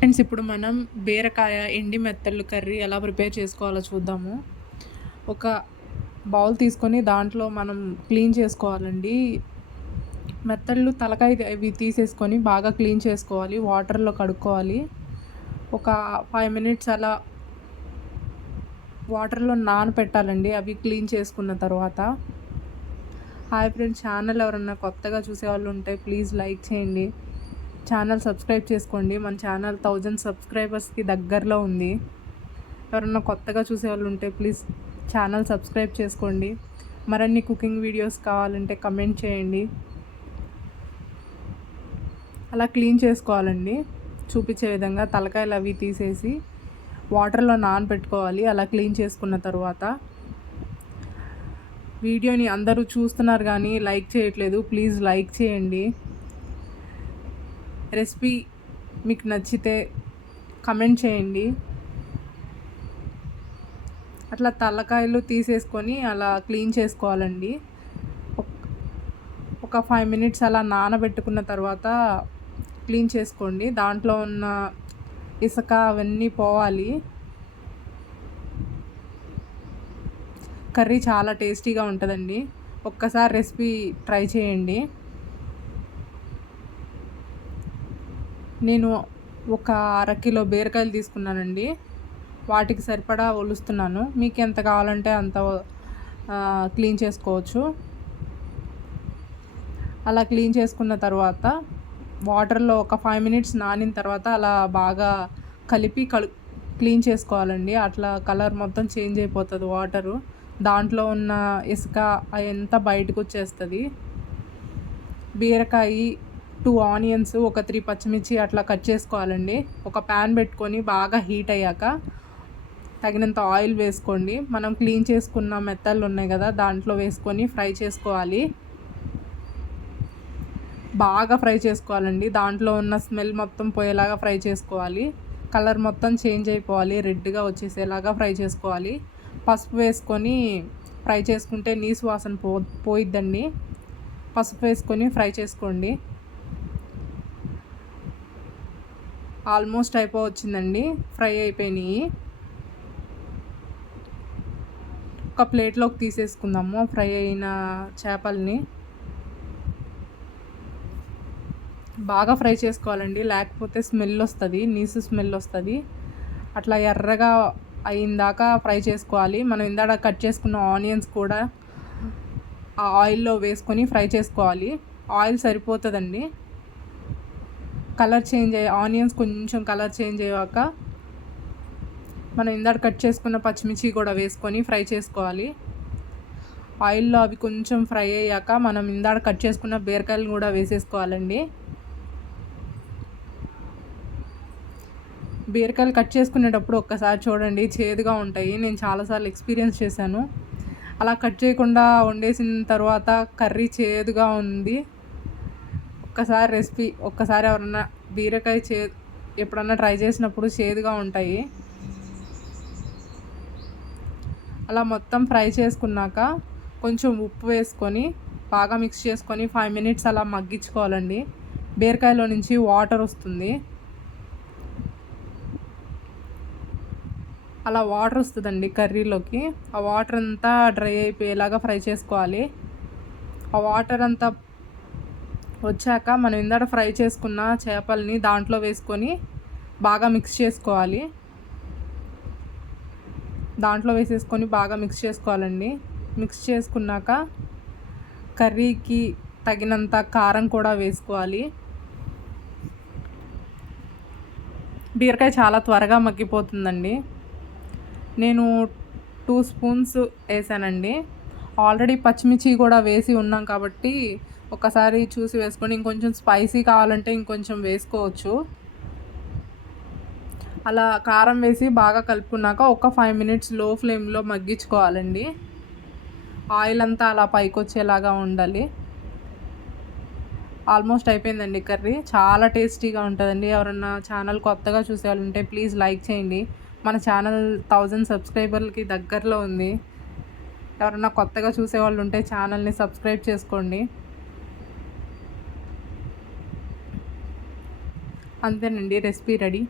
Friends, ఇప్పుడు మనం బీరకాయ ఎండి మెత్తళ్ళు కర్రీ ఎలా ప్రిపేర్ చేసుకోవాలో చూద్దాము. ఒక బౌల్ తీసుకొని దాంట్లో మనం క్లీన్ చేసుకోవాలండి. మెత్తళ్ళు తలకాయ అవి తీసేసుకొని బాగా క్లీన్ చేసుకోవాలి. వాటర్లో కడుక్కోవాలి. ఒక 5 మినిట్స్ అలా వాటర్లో నానపెట్టాలండి అవి క్లీన్ చేసుకున్న తర్వాత. హాయ్ ఫ్రెండ్స్, ఛానల్ ఎవరన్నా కొత్తగా చూసేవాళ్ళు ఉంటే ప్లీజ్ లైక్ చేయండి. ఛానల్ సబ్స్క్రైబ్ చేసుకోండి. మన ఛానల్ 1000 సబ్స్క్రైబర్స్కి దగ్గరలో ఉంది. ఎవరన్నా కొత్తగా చూసేవాళ్ళు ఉంటే ప్లీజ్ ఛానల్ సబ్స్క్రైబ్ చేసుకోండి. మరిన్ని కుకింగ్ వీడియోస్ కావాలంటే కమెంట్ చేయండి. అలా క్లీన్ చేసుకోవాలండి. చూపించే విధంగా తలకాయలు అవి తీసేసి వాటర్లో నానబెట్టుకోవాలి. అలా క్లీన్ చేసుకున్న తర్వాత వీడియోని అందరూ చూస్తున్నారు కానీ లైక్ చేయట్లేదు. ప్లీజ్ లైక్ చేయండి. రెసిపీ మీకు నచ్చితే కమెంట్ చేయండి. అట్లా తలకాయలు తీసేసుకొని అలా క్లీన్ చేసుకోవాలండి. ఒక 5 మినిట్స్ అలా నానబెట్టుకున్న తర్వాత క్లీన్ చేసుకోండి. దాంట్లో ఉన్న ఇసుక అవన్నీ పోవాలి. కర్రీ చాలా టేస్టీగా ఉంటుందండి. ఒక్కసారి రెసిపీ ట్రై చేయండి. నేను ఒక అరకిలో బీరకాయలు తీసుకున్నానండి. వాటికి సరిపడా ఒలుస్తున్నాను. మీకు ఎంత కావాలంటే అంత క్లీన్ చేసుకోవచ్చు. అలా క్లీన్ చేసుకున్న తర్వాత వాటర్లో ఒక 5 మినిట్స్ నానిన తర్వాత అలా బాగా కలిపి క్లీన్ చేసుకోవాలండి. అట్లా కలర్ మొత్తం చేంజ్ అయిపోతుంది వాటరు. దాంట్లో ఉన్న ఇసుక అదంతా బయటకు వచ్చేస్తుంది. బీరకాయ 2 ఆనియన్స్, ఒక 3 పచ్చిమిర్చి అట్లా కట్ చేసుకోవాలండి. ఒక ప్యాన్ పెట్టుకొని బాగా హీట్ అయ్యాక తగినంత ఆయిల్ వేసుకోండి. మనం క్లీన్ చేసుకున్న మెత్తళ్ళు ఉన్నాయి కదా, దాంట్లో వేసుకొని ఫ్రై చేసుకోవాలి. బాగా ఫ్రై చేసుకోవాలండి. దాంట్లో ఉన్న స్మెల్ మొత్తం పోయేలాగా ఫ్రై చేసుకోవాలి. కలర్ మొత్తం చేంజ్ అయిపోవాలి, రెడ్గా వచ్చేసేలాగా ఫ్రై చేసుకోవాలి. పసుపు వేసుకొని ఫ్రై చేసుకుంటే నీసు వాసన పోయిద్దండి. పసుపు వేసుకొని ఫ్రై చేసుకోండి. ఆల్మోస్ట్ అయిపోవచ్చిందండి. ఫ్రై అయిపోయినాయి. ఒక ప్లేట్లోకి తీసేసుకుందాము ఫ్రై అయిన చేపల్ని. బాగా ఫ్రై చేసుకోవాలండి, లేకపోతే స్మెల్ వస్తుంది, నీసు స్మెల్ వస్తుంది. అట్లా ఎర్రగా అయిందాక ఫ్రై చేసుకోవాలి. మనం ఇందాక కట్ చేసుకున్న ఆనియన్స్ కూడా ఆ ఆయిల్లో వేసుకొని ఫ్రై చేసుకోవాలి. ఆయిల్ సరిపోతుందండి. కలర్ చేంజ్ ఆనియన్స్ కొంచెం కలర్ చేంజ్ అయ్యాక మనం ఇందాక కట్ చేసుకున్న పచ్చిమిర్చి కూడా వేసుకొని ఫ్రై చేసుకోవాలి. ఆయిల్లో అవి కొంచెం ఫ్రై అయ్యాక మనం ఇందాక కట్ చేసుకున్న బీరకాయలు కూడా వేసేసుకోవాలండి. బీరకాయలు కట్ చేసుకునేటప్పుడు ఒక్కసారి చూడండి, చేదుగా ఉంటాయి. నేను చాలాసార్లు ఎక్స్పీరియన్స్ చేశాను. అలా కట్ చేయకుండా వండేసిన తర్వాత కర్రీ చేదుగా ఉంది. ఒక్కసారి ఎవరన్నా బీరకాయ ఎప్పుడన్నా ట్రై చేసినప్పుడు చేదుగా ఉంటాయి. అలా మొత్తం ఫ్రై చేసుకున్నాక కొంచెం ఉప్పు వేసుకొని బాగా మిక్స్ చేసుకొని 5 మినిట్స్ అలా మగ్గించుకోవాలండి. బీరకాయలో నుంచి వాటర్ వస్తుంది. అలా వాటర్ వస్తుందండి కర్రీలోకి. ఆ వాటర్ అంతా డ్రై అయిపోయేలాగా ఫ్రై చేసుకోవాలి. ఆ వాటర్ అంతా వచ్చాక మనం ఇందాక ఫ్రై చేసుకున్న చేపల్ని దాంట్లో వేసుకొని బాగా మిక్స్ చేసుకోవాలి. దాంట్లో వేసేసుకొని బాగా మిక్స్ చేసుకోవాలండి. మిక్స్ చేసుకున్నాక కర్రీకి తగినంత కారం కూడా వేసుకోవాలి. బీరకాయ చాలా త్వరగా మగ్గిపోతుందండి. నేను 2 స్పూన్స్ వేసానండి. ఆల్రెడీ పచ్చిమిర్చి కూడా వేసి ఉన్నాం కాబట్టి ఒకసారి చూసి వేసుకొని ఇంకొంచెం స్పైసీ కావాలంటే ఇంకొంచెం వేసుకోవచ్చు. అలా కారం వేసి బాగా కలుపుకున్నాక ఒక 5 మినిట్స్ లో ఫ్లేమ్లో మగ్గించుకోవాలండి. ఆయిల్ అంతా అలా పైకి వచ్చేలాగా ఉండాలి. ఆల్మోస్ట్ అయిపోయిందండి కర్రీ. చాలా టేస్టీగా ఉంటుందండి. ఎవరన్నా ఛానల్ కొత్తగా చూసేవాళ్ళు ఉంటే ప్లీజ్ లైక్ చేయండి. మన ఛానల్ 1000 సబ్స్క్రైబర్లకి దగ్గరలో ఉంది. ఎవరన్నా కొత్తగా చూసేవాళ్ళు ఉంటే ఛానల్ని సబ్స్క్రైబ్ చేసుకోండి. అంతేనండి, రెసిపీ రెడీ.